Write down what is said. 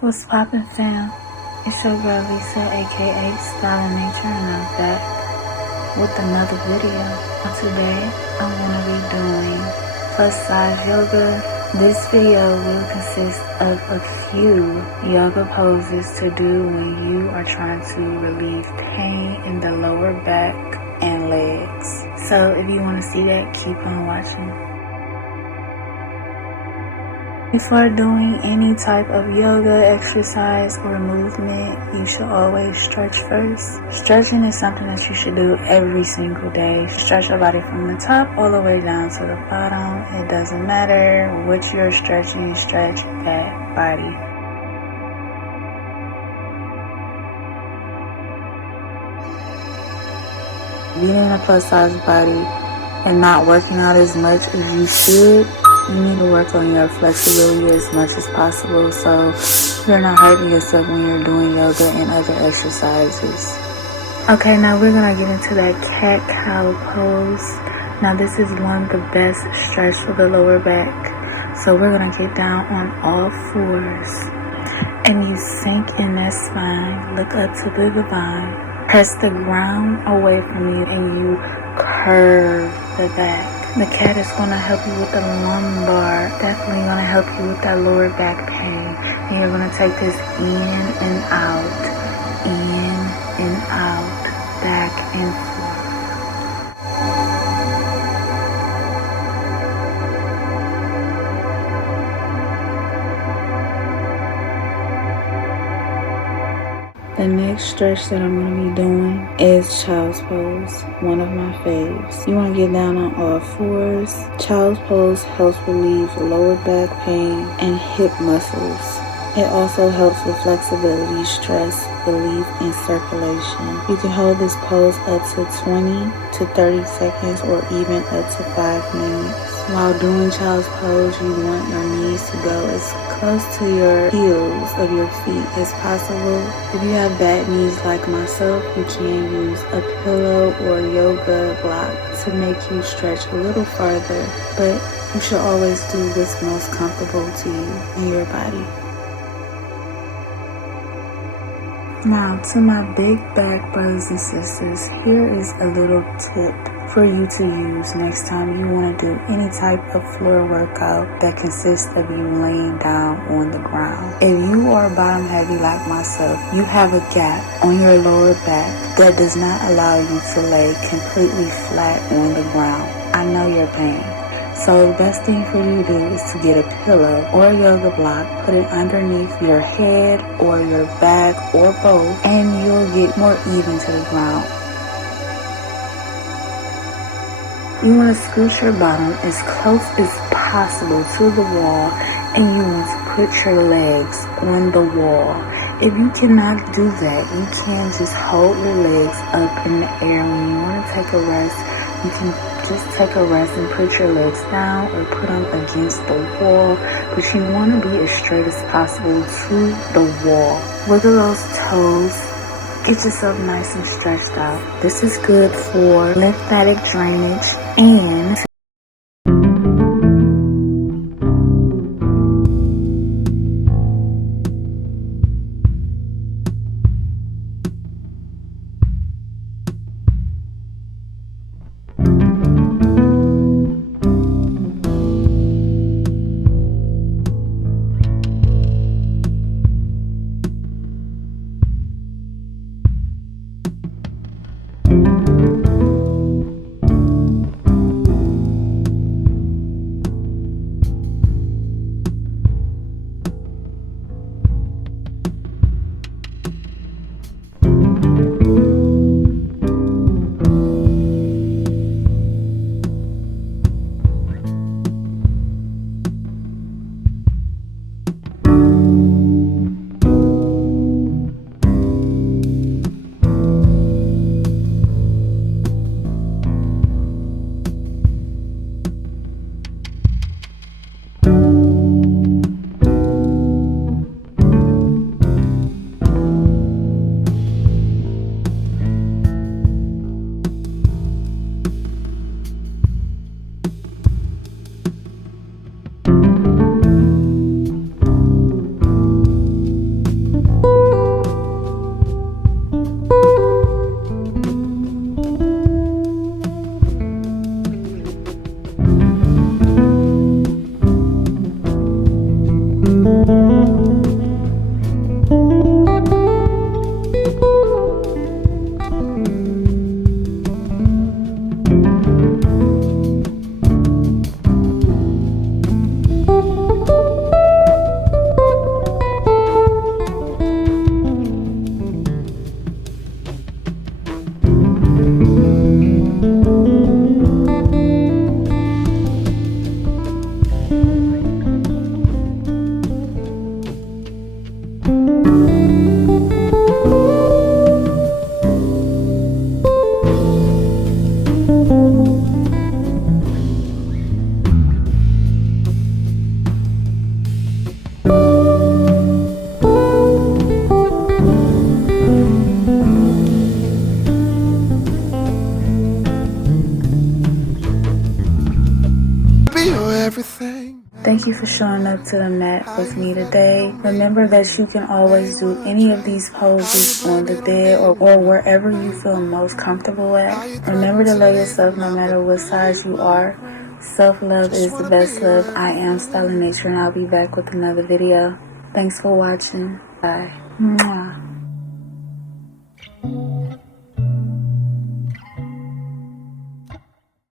What's poppin', fam? It's your girl Lisa, aka Style of Nature, and I'm back with another video. Today, I'm gonna be doing plus size yoga. This video will consist of a few yoga poses to do when you are trying to relieve pain in the lower back and legs. So if you want to see that, keep on watching. Before doing any type of yoga exercise or movement, you should always stretch first. Stretching is something that you should do every single day. Stretch your body from the top all the way down to the bottom. It doesn't matter what you're stretching, stretch that body. Being in a plus size body and not working out as much as you should, you need to work on your flexibility as much as possible so you're not hurting yourself when you're doing yoga and other exercises. Okay, now we're going to get into that cat-cow pose. Now this is one of the best stretch for the lower back. So we're going to get down on all fours. And you sink in that spine, look up to the divine. Press the ground away from you and you curve the back. The cat is going to help you with the lumbar, definitely going to help you with that lower back pain. And you're going to take this in and out, back and forth. The next stretch that I'm going to be doing is child's pose, one of my faves. You want to get down on all fours. Child's pose helps relieve lower back pain and hip muscles. It also helps with flexibility, stress, relief, and circulation. You can hold this pose up to 20 to 30 seconds or even up to 5 minutes. While doing child's pose, you want your knees to go as close to your heels of your feet as possible. If you have bad knees like myself, you can use a pillow or yoga block to make you stretch a little farther, but you should always do what's most comfortable to you and your body. Now, to my big back brothers and sisters, here is a little tip for you to use next time you want to do any type of floor workout that consists of you laying down on the ground. If you are bottom heavy like myself, you have a gap on your lower back that does not allow you to lay completely flat on the ground. I know your pain. So the best thing for you to do is to get a pillow or a yoga block, put it underneath your head or your back or both, and you'll get more even to the ground. You want to scoot your bottom as close as possible to the wall, and you want to put your legs on the wall. If you cannot do that, you can just hold your legs up in the air. When you want to take a rest, you can just take a rest and put your legs down or put them against the wall, but you want to be as straight as possible to the wall. Wiggle those toes. Get yourself nice and stretched out. This is good for lymphatic drainage and everything. Thank you for showing up to the mat with me today. Remember that you can always do any of these poses on the bed or wherever you feel most comfortable at. Remember to love yourself no matter what size you are. Self-love is the best love. I am Styling Nature, and I'll be back with another video. Thanks for watching. Bye. Mwah.